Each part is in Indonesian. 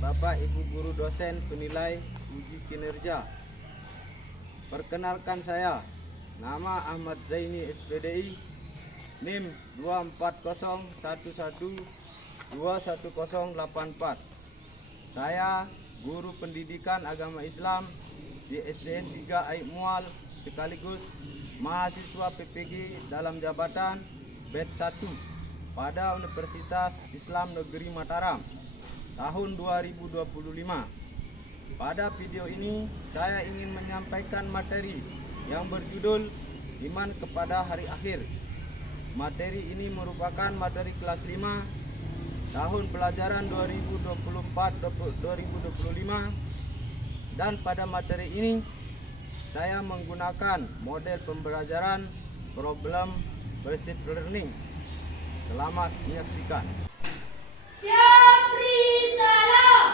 Bapak Ibu Guru Dosen Penilai Uji Kinerja. Perkenalkan saya, nama Ahmad Zaini SPDI, NIM 24011211084. Saya guru pendidikan agama Islam di SDN 3 Aik Mual, sekaligus mahasiswa PPG dalam jabatan batch 1 pada Universitas Islam Negeri Mataram tahun 2025. Pada video ini saya ingin menyampaikan materi yang berjudul Iman kepada Hari Akhir. Materi ini merupakan materi kelas 5 tahun pelajaran 2024-2025, dan pada materi ini saya menggunakan model pembelajaran problem based learning. Selamat menyaksikan. Syapri salam.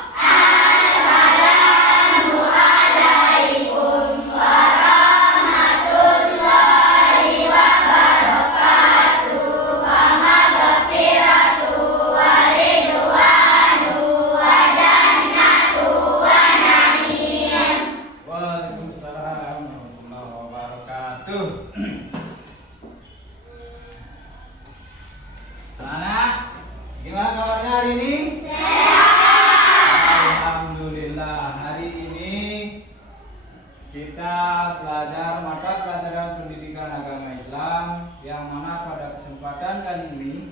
Assalamualaikum warahmatullahi wabarakatuh. Wa maghfiratu wa ridwanu wa jannatu wa na'im. Waalaikumsalam warahmatullahi wabarakatuh. Anak, gimana kabarnya hari ini? Alhamdulillah, hari ini kita belajar mata pelajaran pendidikan agama Islam, yang mana pada kesempatan kali ini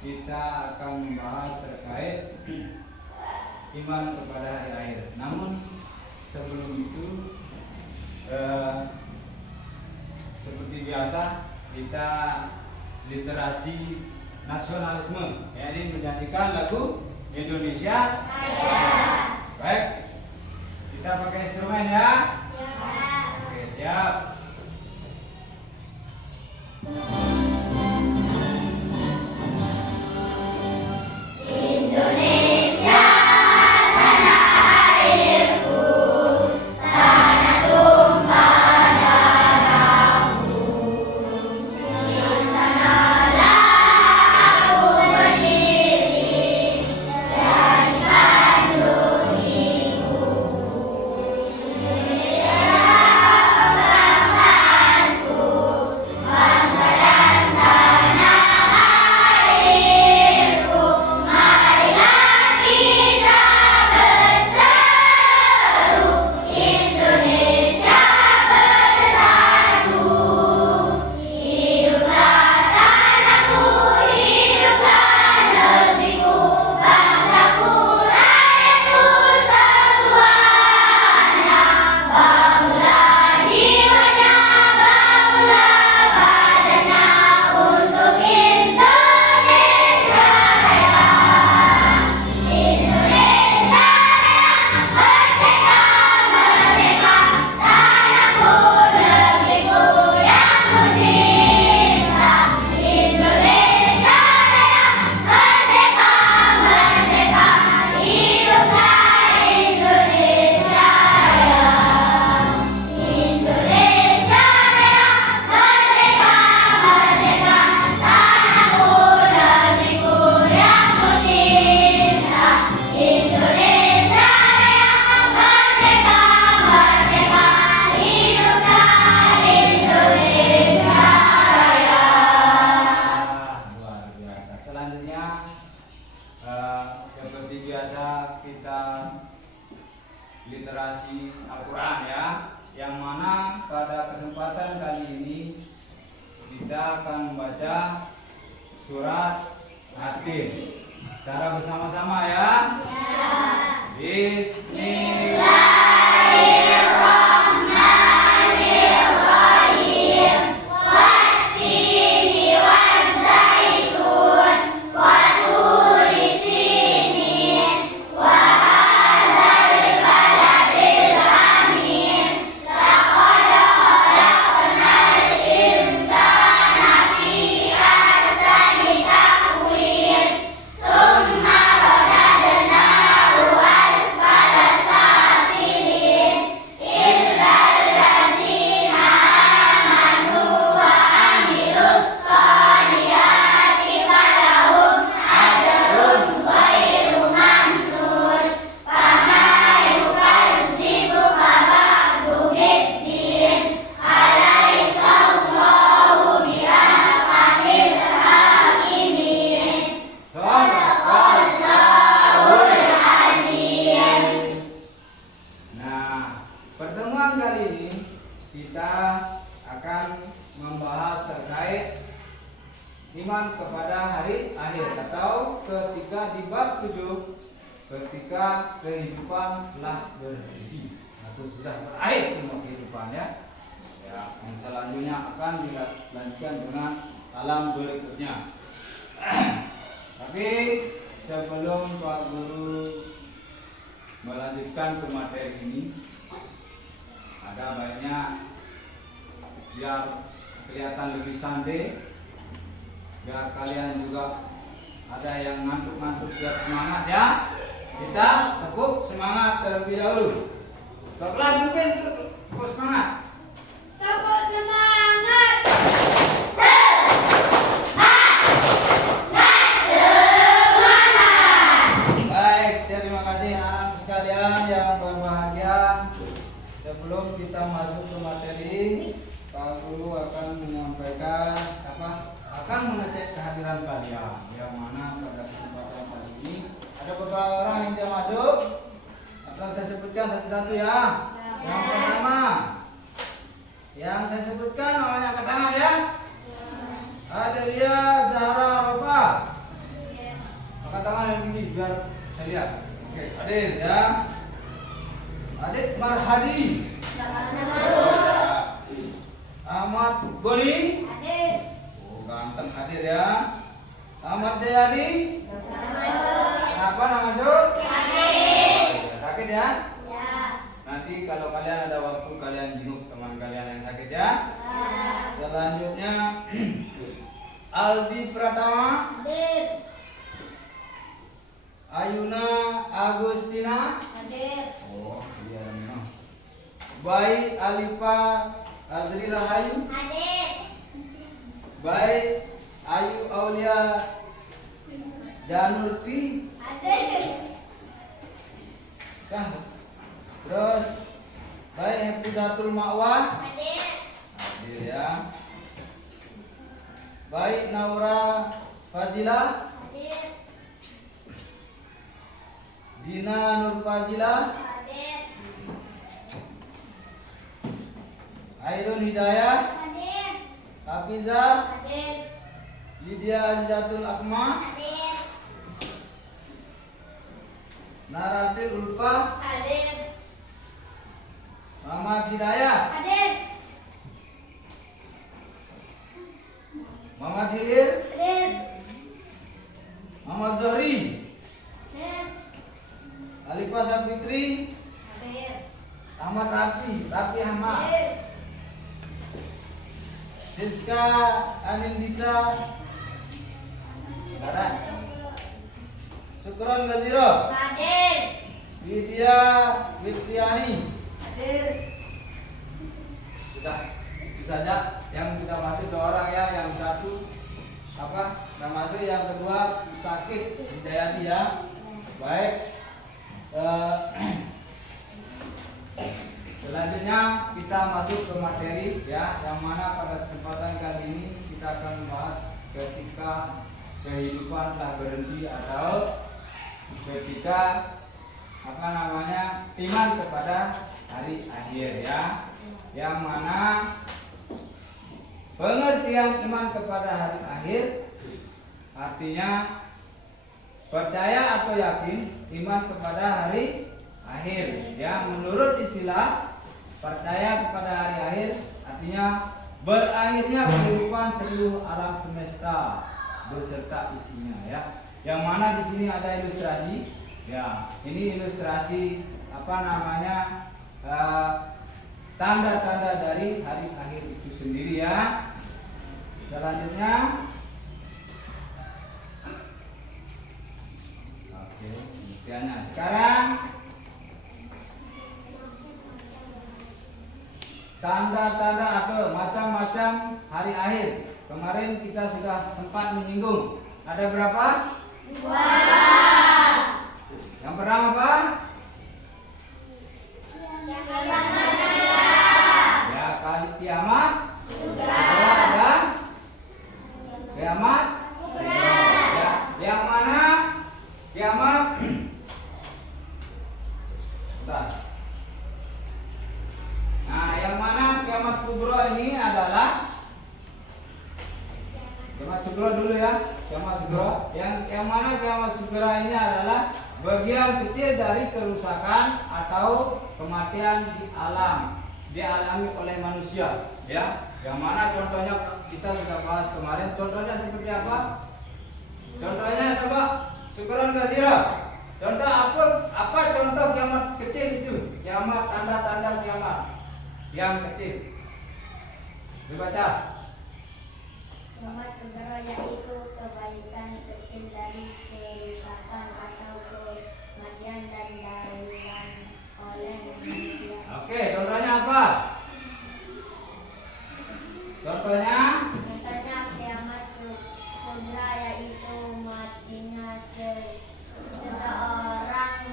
kita akan membahas terkait iman kepada hari akhir. Namun sebelum itu, seperti biasa kita literasi nasionalisme, yakni menyanyikan lagu Indonesia Raya. Baik, kita pakai instrumen ya. Oke, siap. Indonesia tanah airku, tanah tumpah darahku. Di sanalah aku berdiri dan kandung ibu. Indonesia bangsaanku, bangsa dan tanah airku. Marilah kita berseru, Indonesia bersatu. Hiduplah tanahku, hiduplah negeriku, bangsaku, rakyatku semuanya. Bangunlah jiwanya, bangunlah badannya untuk Indonesia Raya. Indonesia Raya, merdeka, merdeka, tanahku, negeriku yang ku cinta. Indonesia Raya, merdeka, merdeka, hiduplah Indonesia Raya. Indonesia Raya, merdeka, merdeka, tanahku, negeriku yang ku cinta. Indonesia Raya, merdeka, merdeka, hiduplah Indonesia Raya. Luar biasa. Selanjutnya, seperti biasa kita literasi Al-Quran ya, yang mana pada kesempatan kali ini kita akan membaca surat Yasin secara bersama-sama ya. Bismillahirrahmanirrahim. Wattini wazzaitun, watturi sinin, wa hadzal baladil amin. Laqad khalaqnal insana fi ahsani taqwim, tsumma radadnahu kehidupan telah berhenti atau sudah berakhir semua kehidupannya. Ya, yang selanjutnya akan dilanjutkan dengan alam berikutnya. Tapi sebelum Pak Guru melanjutkan ke materi ini, ada baiknya biar kelihatan lebih santai, biar kalian juga ada yang ngantuk-ngantuk biar semangat ya. Kita tepuk semangat terlebih dahulu. Pelan mungkin tepuk semangat. Tepuk semangat. Baik, terima kasih anak sekalian yang berbahagia. Sebelum kita masuk ke materi, Pak Guru akan menyampaikan akan mengecek kehadiran kalian. Yang mana pada kesempatan kali ini ada beberapa orang yang tidak masuk. Akan saya sebutkan satu-satu ya. Yang pertama, yang saya sebutkan namanya angkat tangan ya. Adelia Zahra Rofa. Angkat tangan yang tinggi biar saya lihat. Oke, Adil ya. Adit Marhadi. Ahmad Goni. Oh, ganteng hadir ya. Ahmad Jayadi. Kenapa nggak masuk? Sakit ya? Nanti kalau kalian ada waktu kalian jenguk teman kalian yang sakit ya. Selanjutnya Aldi Pratama. Ayuna Agustina. Oh, dia ada. Baik Alifa Azri Rahayu. Baik Ayu Aulia Janurti. Kan? Terus baik Hafidzatul Ma'wa. Hadir ya. Baik Naura Fazila. Dina Nur Fazila. Airun Hidayah. Hafiza. Lydia Azizatul Akma. Naratil Ulfa. Muhammad Hidayah. Muhammad Hilir. Muhammad Zohri. Alifah Sapitri. Ahmad Rafi Ahmad. Siska Anindita. Barat. Syukron Gaziro. Widya Witriani. Sudah, itu saja yang kita masuk 2 orang ya, yang satu nggak masuk, yang kedua sakit Hidayati ya. Baik. Selanjutnya kita masuk ke materi ya, yang mana pada kesempatan kali ini kita akan membahas ketika kehidupan telah berhenti atau ketika iman kepada hari akhir ya, yang mana pengertian iman kepada hari akhir artinya percaya atau yakin iman kepada hari akhir ya. Menurut istilah percaya kepada hari akhir artinya berakhirnya kehidupan seluruh alam semesta beserta isinya ya. Yang mana di sini ada ilustrasi ya. Ini ilustrasi tanda-tanda dari hari akhir itu sendiri ya. Selanjutnya buktiannya sekarang tanda-tanda atau macam-macam hari akhir. Kemarin kita sudah sempat menyinggung. Ada berapa? 2. Yang pertama apa? Ya, kali kiamat. Ya. Kiamat. Ya. Yang mana? Kiamat. Bentar. Nah, yang mana kiamat kubra ini adalah kiamat sugro dulu ya. Kiamat sugro. Yang mana kiamat sugro ini adalah bagian kecil dari kerusakan atau kematian di alam dialami oleh manusia, ya. Yang mana contohnya kita sudah bahas kemarin. Contohnya seperti apa? Contohnya coba syukuran kasira. Contoh apa contoh kiamat kecil itu? Kiamat, tanda-tanda kiamat yang kecil. Dibaca. Kiamat segera yaitu kebaikan kecil dari kerusakan atau kematian dan dilakukan oleh manusia. Oke, contohnya apa? Contohnya Contohnya kiamat segera yaitu matinya seseorang,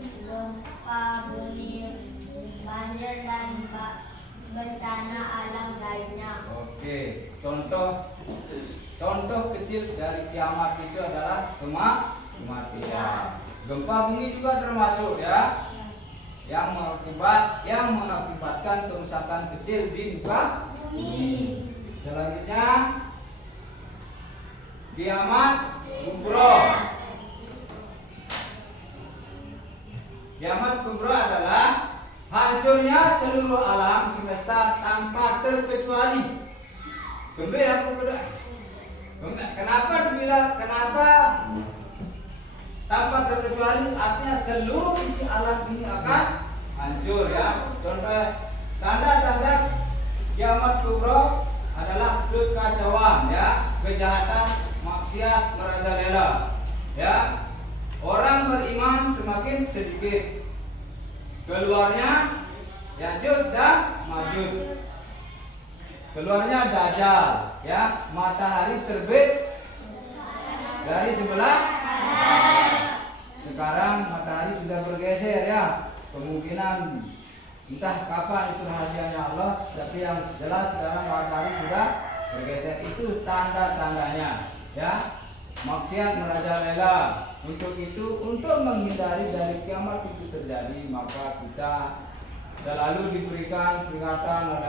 gempa bumi, banjir dan bencana alam lainnya. oke, contoh kecil dari kiamat itu adalah kematian. Gempa bumi juga termasuk, ya, yang mengakibatkan kerusakan kecil di muka bumi. Selanjutnya kiamat kubro. Kiamat kubro adalah hancurnya seluruh alam semesta tanpa terkecuali. Kenapa tanpa terkecuali? Artinya seluruh isi alam ini akan hancur, ya. Contoh tanda-tanda kiamat kubro adalah kekacauan, ya, kejahatan, maksiat merajalela, ya. Orang beriman semakin sedikit. Keluarnya Ya'juj dan Ma'juj. Keluarnya Dajjal, ya. Matahari terbit dari sebelah. Sekarang matahari sudah bergeser, ya. Kemungkinan entah kapan itu rahasianya Allah, tapi yang jelas sekarang matahari sudah bergeser. Itu tanda-tandanya, ya. Maksiat merajalela. Untuk itu, untuk menghindari dari kiamat itu terjadi, maka kita selalu diberikan peringatan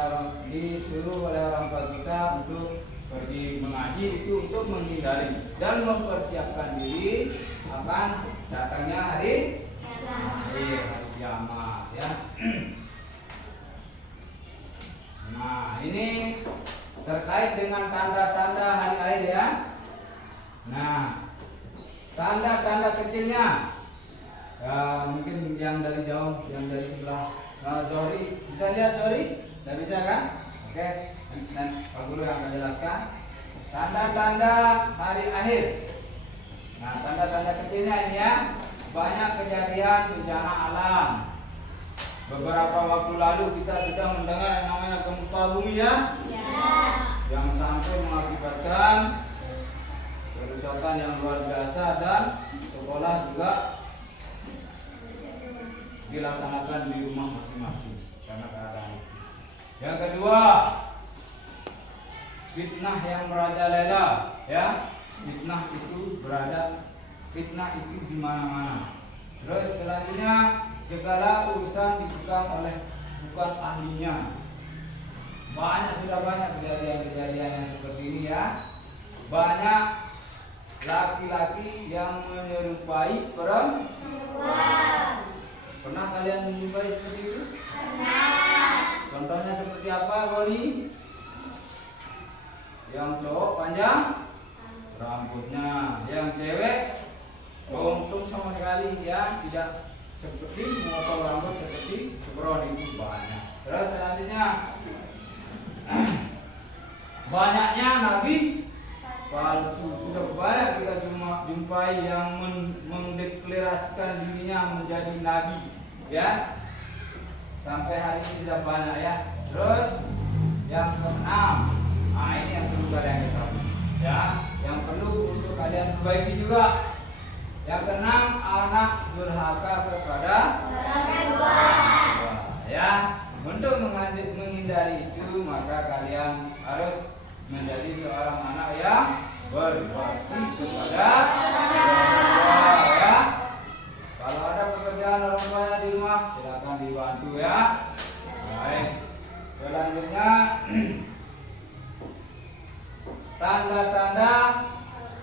disuruh oleh orang tua kita untuk pergi mengaji, itu untuk menghindari dan mempersiapkan diri akan datangnya hari kiamat, ya. Nah, ini terkait dengan tanda-tanda hari akhir, ya. Nah, tanda-tanda kecilnya, ya, mungkin yang dari jauh, yang dari sebelah. Zohri, bisa lihat Zohri? Tidak bisa, kan? Oke, dan Pak Guru yang akan jelaskan tanda-tanda hari akhir. Nah, tanda-tanda kecilnya ini, ya. Banyak kejadian bencana alam. Beberapa waktu lalu kita sudah mendengar yang namanya gempa bumi, ya. Yang sampai mengakibatkan kerusakan yang luar biasa dan sekolah juga dilaksanakan di rumah masing-masing karena keadaan itu. Yang kedua, fitnah yang merajalela, ya. Fitnah itu di mana-mana. Terus selanjutnya, segala urusan dipegang oleh bukan ahlinya. Sudah banyak kejadian-kejadian yang seperti ini, ya. Banyak laki-laki yang menyerupai perempuan. Pernah kalian menjumpai seperti itu? Pernah. Contohnya seperti apa, Goli? Yang cowok panjang rambutnya, yang cewek untung sama sekali, ya, tidak seperti memotong rambut seperti sebron, itu banyak. Terus selanjutnya banyaknya nabi palsu. Sudah banyak kita jumpai yang mendeklarasikan dirinya menjadi nabi, ya. Sampai hari ini tidak banyak, ya. Terus yang keenam, nah ini yang perlu kalian ketahui, ya, yang perlu untuk kalian perbaiki juga. Yang keenam, anak durhaka kepada orang tua, ya. Untuk menghindari itu, maka kalian harus menjadi seorang anak yang berbakti kepada orang tua, ya. Kalau ada pekerjaan orang tua di rumah, silakan dibantu, ya. Baik. Selanjutnya, tanda-tanda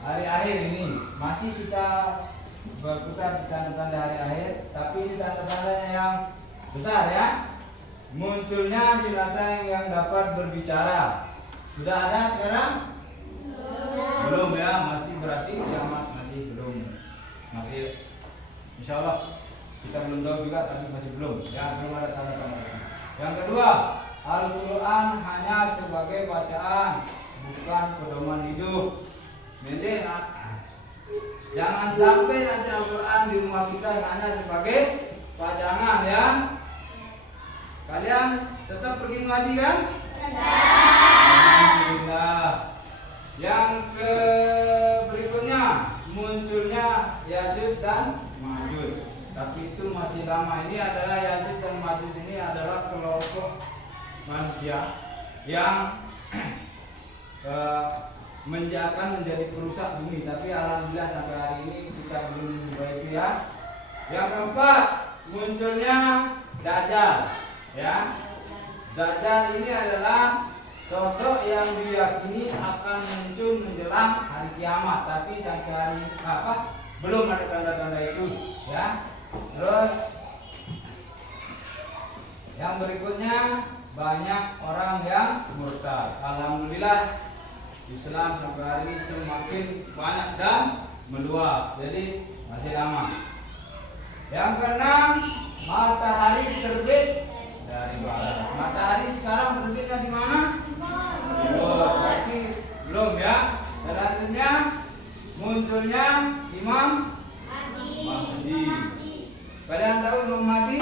hari akhir ini masih kita berputar di tanda-tanda hari akhir, tapi ini tanda-tanda yang besar ya. Munculnya binatang yang dapat berbicara. Sudah ada sekarang? Belum ya, masih berarti kiamat masih belum. Masih insya Allah kita belum tahu juga, tapi masih belum. Ya, belum ada tanda-tanda. Yang kedua, Al-Quran hanya sebagai bacaan, bukan pedoman hidup. Jadi jangan sampai nanti Al-Quran di rumah kita hanya sebagai pajangan ya. Kalian tetap pergi ngaji kan? Alhamdulillah. Yang berikutnya munculnya Yajuj dan Majuj. Tapi itu masih lama. Ini adalah Yajuj dan Majuj, ini adalah kelompok manusia yang akan menjadi perusak bumi. Tapi alhamdulillah sampai hari ini kita belum memperbaiki ya. Yang keempat, munculnya Dajjal ya. Dajjal ini adalah sosok yang diyakini akan muncul menjelang hari kiamat, tapi sampai hari belum ada tanda-tanda itu ya. Terus yang berikutnya, banyak orang yang murtad. Alhamdulillah Islam sampai hari ini semakin banyak dan meluas, jadi masih lama. Yang keenam, matahari terbit dari barat. Matahari sekarang terbitnya di mana? Berarti belum ya. Selanjutnya munculnya Imam Mahdi. Kalian tahu Imam Mahdi?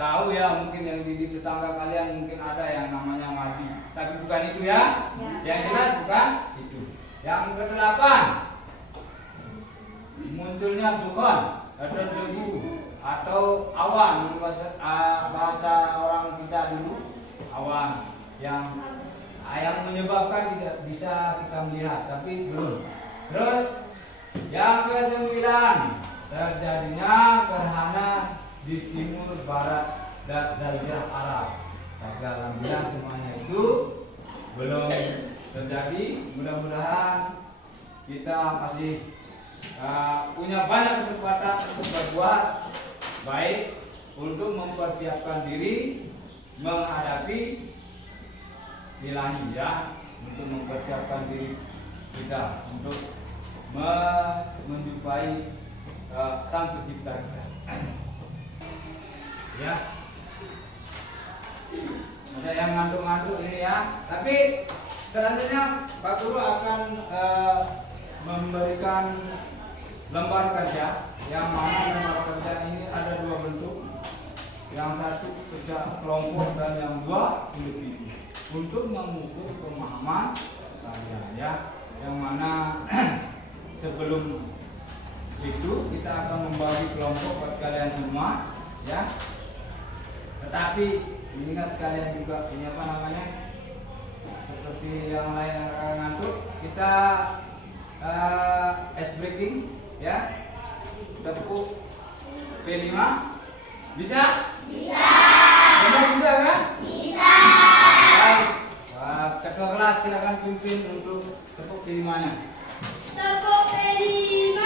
Tahu ya, mungkin yang di tetangga kalian mungkin ada yang namanya Mahdi. Tapi bukan itu ya. Yang jelas bukan itu. Yang kedelapan, munculnya dukhan atau debu atau awan, bahasa orang kita dulu awan yang menyebabkan tidak bisa kita melihat, tapi belum. Terus yang ke-9, terjadinya gerhana di timur barat dan Jazirah Arab. Tapi alhamdulillah semuanya itu belum terjadi. Mudah-mudahan kita masih punya banyak kesempatan untuk berbuat baik, untuk mempersiapkan diri menghadapi ilahi ya, untuk mempersiapkan diri kita untuk menjumpai Sang Pencipta kita. Ya, ada yang ngantuk-ngantuk ini ya. Tapi selanjutnya Pak Guru akan memberikan lembar kerja, yang mana lembar kerja ini ada dua bentuk. Yang satu kerja kelompok dan yang dua individu, untuk mengukur pemahaman kalian ya. Yang mana sebelum itu kita akan membagi kelompok buat kalian semua ya. Tetapi ingat kalian juga ini apa namanya, seperti yang lain yang akan ngantuk, kita ice breaking ya, tepuk P5 bisa? Bisa. Benar bisa kan? Bisa. Baik. Ketua kelas silakan pimpin untuk tepuk P5-nya. Tepuk P5.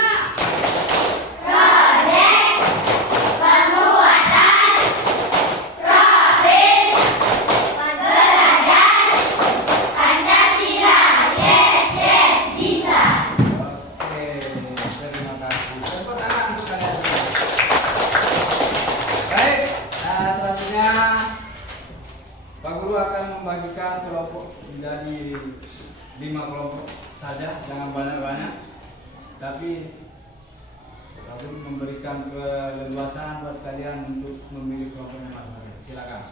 Raden, penguatan, Robin, pembelajaran, Pancasila, yes, bisa. Oke, terima kasih. Tepuk tangan untuk kalian. Baik, selanjutnya Pak Guru akan membagikan kelompok menjadi 5 kelompok saja, jangan banyak-banyak. Tapi Pak Guru memberikan keleluasan buat kalian untuk memilih kelompoknya masing-masing. Silakan.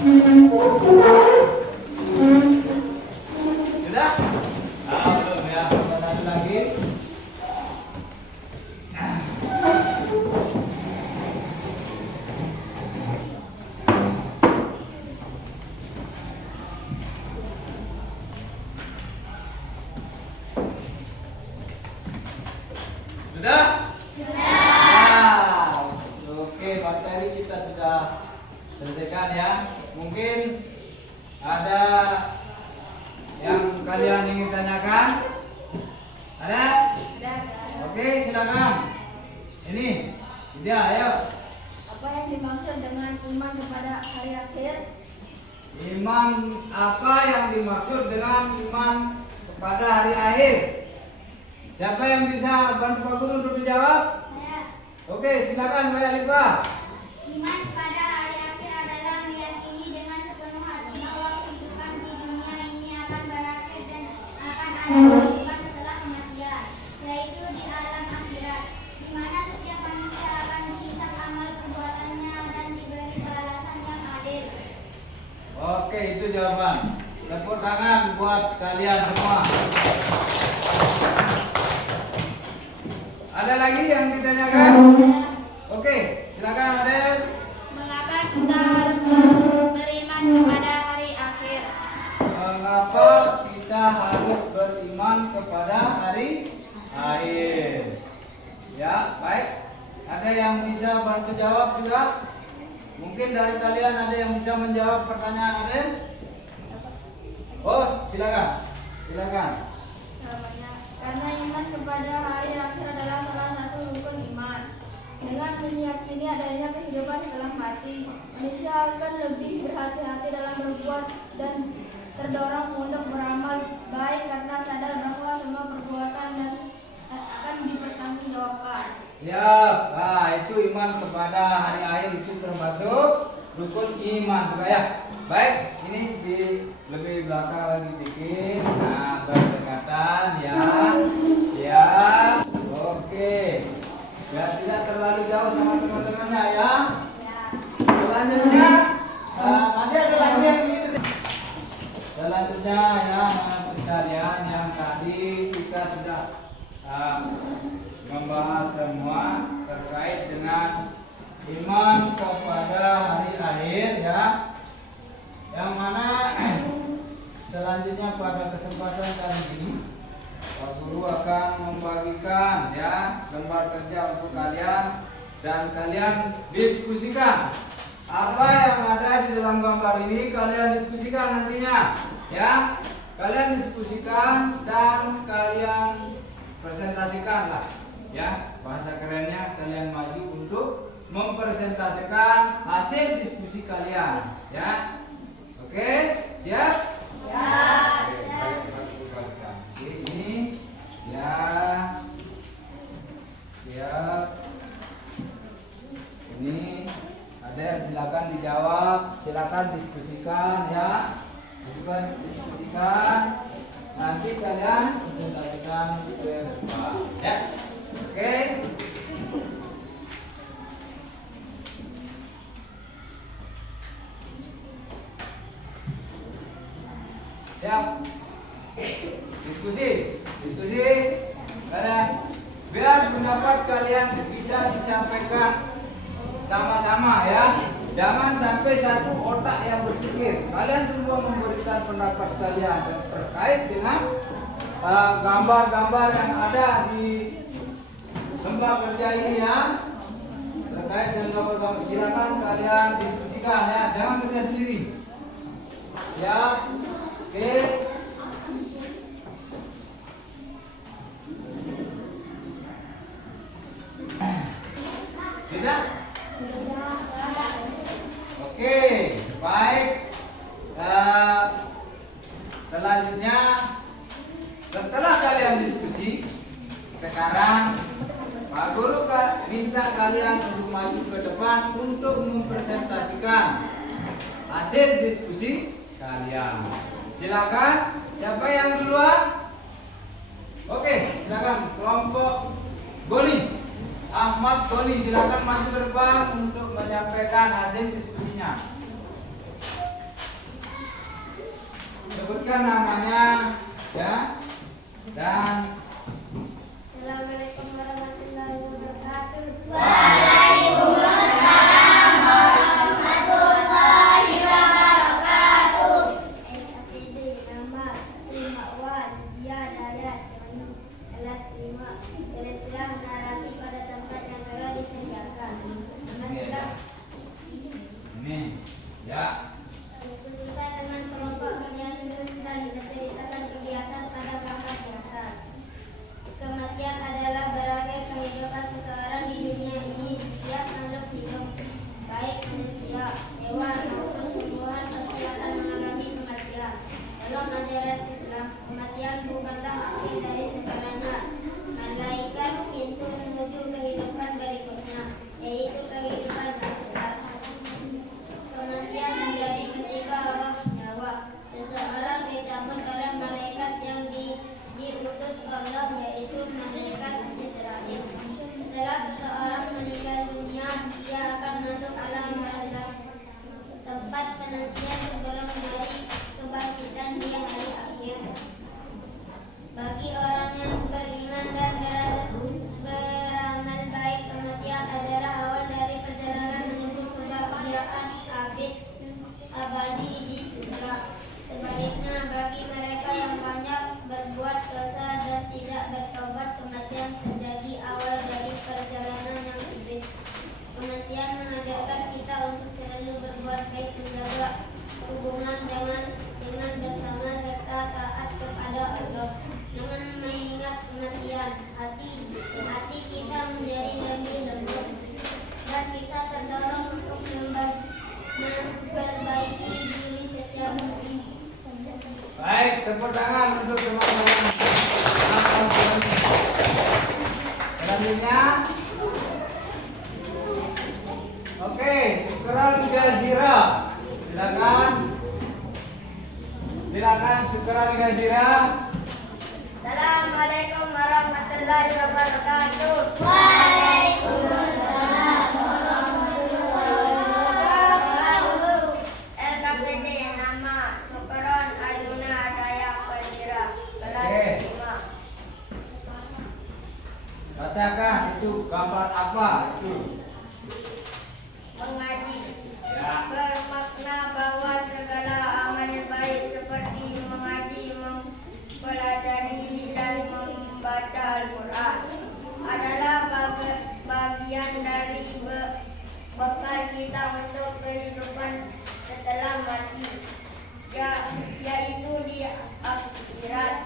Sudah? Ah, belum ya. Satu lagi. Sudah? Sudah. Oke, materi kita sudah selesaikan ya. Mungkin ada yang kalian ingin tanyakan? Ada? Oke, silakan. Ini, dia, ayo. Apa yang dimaksud dengan iman kepada hari akhir? Iman, apa yang dimaksud dengan iman kepada hari akhir? Siapa yang bisa bantu Pak Guru untuk menjawab? Oke, silakan Mbak Alifa. Iman kepada hari akhir adalah meyakini dengan sepenuh hati bahwa kehidupan di dunia ini akan berakhir dan akan ada kehidupan setelah kematian, yaitu di alam akhirat, di mana setiap manusia akan dihisab amal perbuatannya dan diberi balasan yang adil. Oke, itu jawaban. Tepuk tangan buat kalian semua. Ada lagi yang ditanyakan? Oke, silakan Adel. Mengapa kita harus beriman kepada hari akhir? Mengapa kita harus beriman kepada hari akhir? Ya, baik. Ada yang bisa bantu jawab juga? Mungkin dari kalian ada yang bisa menjawab pertanyaan Adel? Oh, silakan. Silakan. Karena iman kepada hari akhir adalah salah satu rukun iman. Dengan meyakini adanya kehidupan setelah mati, manusia akan lebih berhati-hati dalam berbuat dan terdorong untuk beramal baik karena sadar bahwa semua perbuatan dan akan dipertanggungjawabkan. Ya, nah itu iman kepada hari akhir itu termasuk rukun iman juga ya. Baik, ini di lebih belakang lagi dikit. Nah, berdekatan ya. Siap. Oke. Biar tidak terlalu jauh sama teman-temannya ya. Selanjutnya masih ada lagi yang gitu. Selanjutnya ya, anak sekalian yang tadi kita sudah membahas semua terkait dengan iman kepada hari akhir ya. Yang mana selanjutnya pada kesempatan kali ini Pak Guru akan membagikan ya lembar kerja untuk kalian dan kalian diskusikan apa yang ada di dalam gambar ini. Kalian diskusikan nantinya ya, kalian diskusikan dan kalian presentasikan lah ya, bahasa kerennya kalian maju untuk mempresentasikan hasil diskusi kalian ya. Oke, siap? Ya. Oke, ini ya, siap. Ini ada yang silakan dijawab, silakan diskusikan ya, diskusikan. Nanti kalian presentasikan ke depan ya. Oke. Siap. Diskusi. Kalian biar pendapat kalian bisa disampaikan sama-sama ya. Jangan sampai satu otak yang berpikir. Kalian semua memberikan pendapat kalian terkait dengan gambar-gambar yang ada di lembar kerja ini ya. Terkait dengan gambar-gambar, silakan kalian diskusikan ya. Jangan kerja sendiri. Ya. Oke. Sudah? Oke, baik. Selanjutnya setelah kalian diskusi, sekarang Pak Guru minta kalian untuk maju ke depan untuk mempresentasikan hasil diskusi kalian. Silakan, siapa yang duluan? Oke, silakan kelompok Goni. Ahmad Goni, silakan maju ke depan untuk menyampaikan hasil diskusinya. sebutkan namanya ya. Dan Assalamualaikum warahmatullahi wabarakatuh. ini ya. Diskusikan dengan kelompok kerja dan menceritakan kegiatan pada kamar di atas. Kematian adalah berakhir kehidupan seseorang di dunia ini. Setiap makhluk hidup, baik manusia, hewan, maupun tumbuhan pasti akan mengalami kematian. Dalam ajaran Islam, kematian bukanlah akhir dari segalanya, melainkan pintu menuju kehidupan berikutnya, yaitu kehidupan akhirat. Kematian menjadi ketika roh nyawa seseorang dicabut oleh malaikat yang diutus Allah, yaitu malaikat Jibril. Setelah seseorang meninggal dunia, dia akan masuk alam barzakh, tempat penantian sebelum hari kebangkitan di hari akhir. Bagi orang yang beriman dan beramal baik, kematian adalah awal dari perjalanan menuju kebahagiaan abadi di surga. Sebaliknya, bagi mereka yang banyak berbuat dosa dan tidak bertobat, kematian menjadi awal dari perjalanan yang sulit. Kematian mengajarkan kita untuk selalu berbuat baik, menjaga hubungan dengan bersama serta taat kepada Allah. Dengan mengingat kematian, hati kita menjadi lebih lembut dan kita terdorong untuk memperbaiki diri setiap hari. Baik, tepuk tangan untuk teman-teman. Selanjutnya, oke, Syukran Gazira. Silakan Syukran Gazira. Assalamualaikum warahmatullahi wabarakatuh. LKPD nama Syukron Ayuna Dayak Wajira, kelas Oke. 5. Bacakan itu gambar apa itu? Mengaji Ya. bermakna bahwa segala amal baik seperti mengaji, mempelajari dan membaca Al-Quran adalah bagian dari bekal kita untuk kehidupan setelah mati, yaitu di akhirat.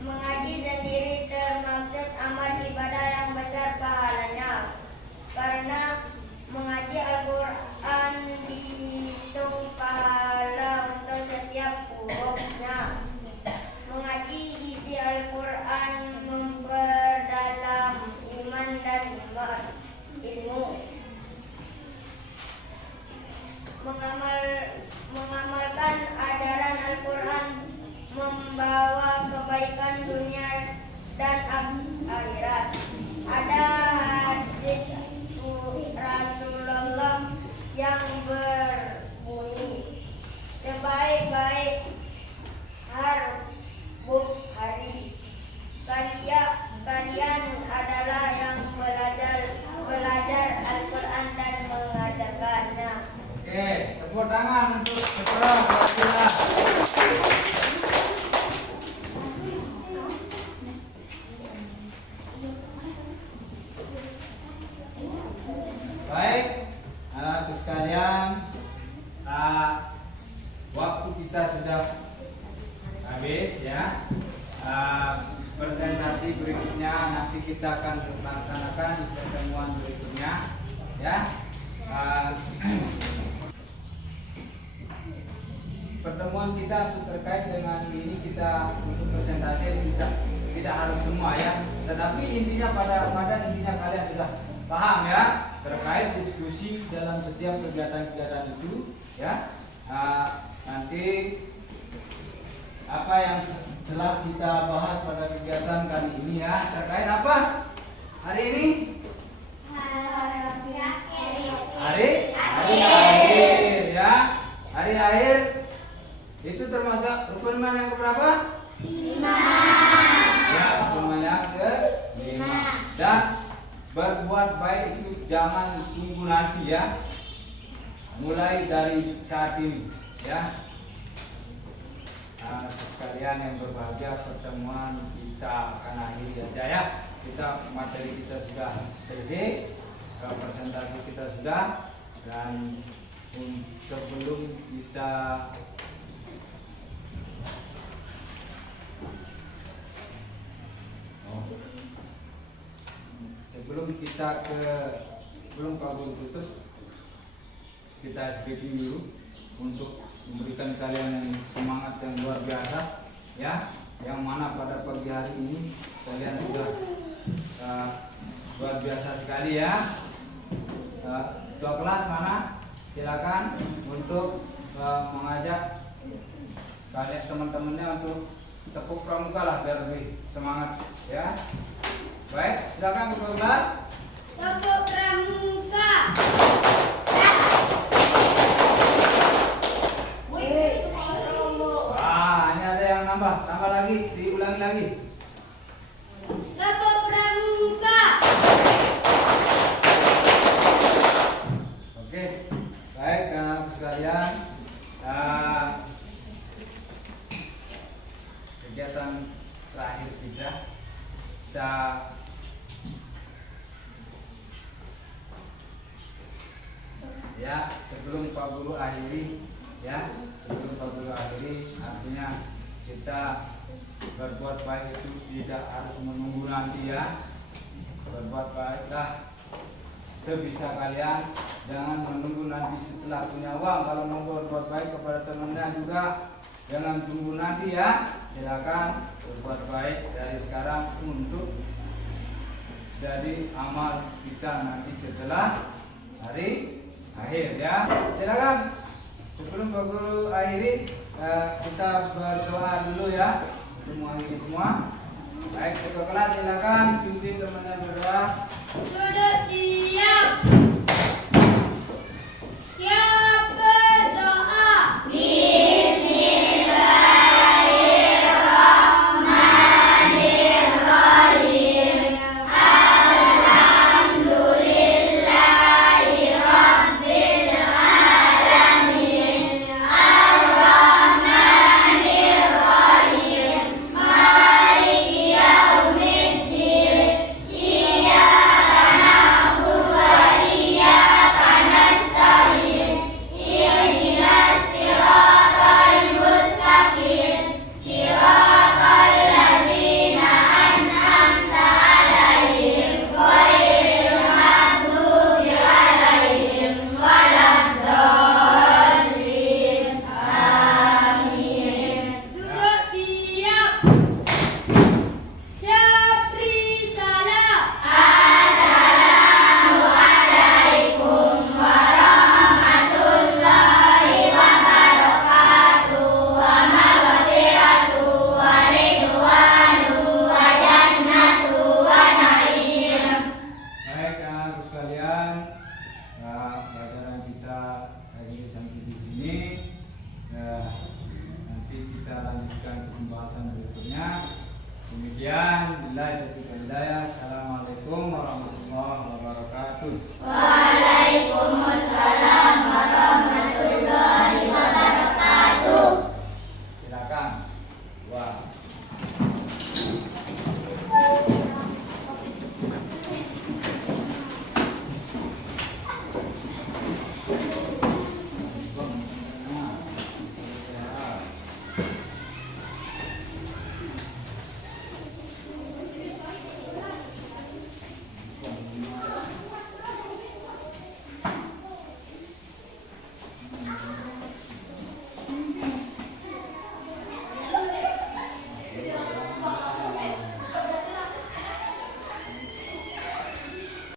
Mengaji sendiri termaksud amal ibadah yang besar pahalanya, karena mengaji Al-Quran dihitung pahala untuk setiap hurufnya. Mengaji isi Al-Quran memperdalam iman dan ilmu. Mengamalkan ajaran Al-Quran membawa kebaikan dunia dan akhirat. Ada hadis Rasulullah yang berbunyi, sebaik-baik hari kalian adalah yang belajar Al-Quran dan mengajarkannya. Oke, tepuk tangan untuk Syukran Gazira. Baik, anak-anak sekalian, waktu kita sudah habis ya. Presentasi berikutnya nanti kita akan laksanakan di pertemuan berikutnya ya. Pertemuan kita terkait dengan ini, kita untuk presentasi tidak harus semua ya, tetapi intinya pada intinya kalian sudah paham ya terkait diskusi dalam setiap kegiatan-kegiatan itu ya. Nanti apa yang telah kita bahas pada kegiatan kali ini ya, terkait apa hari ini? Hari akhir ya, hari akhir itu jangan tunggu nanti ya. Mulai dari saat ini ya. Nah, sekalian yang berbahagia, pertemuan kita akan akhiri aja ya. Materi kita sudah selesai, presentasi kita sudah, dan sebelum kita sebelum Pak Guru tutup, kita speaking dulu untuk memberikan kalian semangat yang luar biasa ya, yang mana pada pagi hari ini kalian sudah luar biasa sekali ya. Ketua kelas mana? Silakan untuk mengajak kalian teman-temannya untuk tepuk pramuka lah biar lebih semangat ya. Baik, silakan ketua kelas. Tepuk pramuka. Wah, ini ada yang nambah lagi, diulangi lagi. Tepuk pramuka. Oke, baik anak sekalian. Kegiatan terakhir kita ya, sebelum Pak Guru akhiri ya, artinya kita berbuat baik itu tidak harus menunggu nanti ya. Berbuat baiklah sebisa kalian, jangan menunggu nanti setelah punya uang. Kalau mau berbuat baik kepada temannya juga jangan tunggu nanti ya. Silakan berbuat baik dari sekarang untuk jadi amal kita nanti setelah hari akhir ya. Silakan sebelum Pak Guru akhiri, kita berdoa dulu ya untuk mengakhiri semua. Baik, ketua kelas silakan pimpin temannya berdoa. Duduk siap. Siap berdoa. Duduk siap. Syabri salam. Baik anak sekalian, pelajaran kita hari ini sampai di sini. Nanti kita lanjutkan ke pembahasan berikutnya. Demikian, Assalamualaikum warahmatullahi wabarakatuh.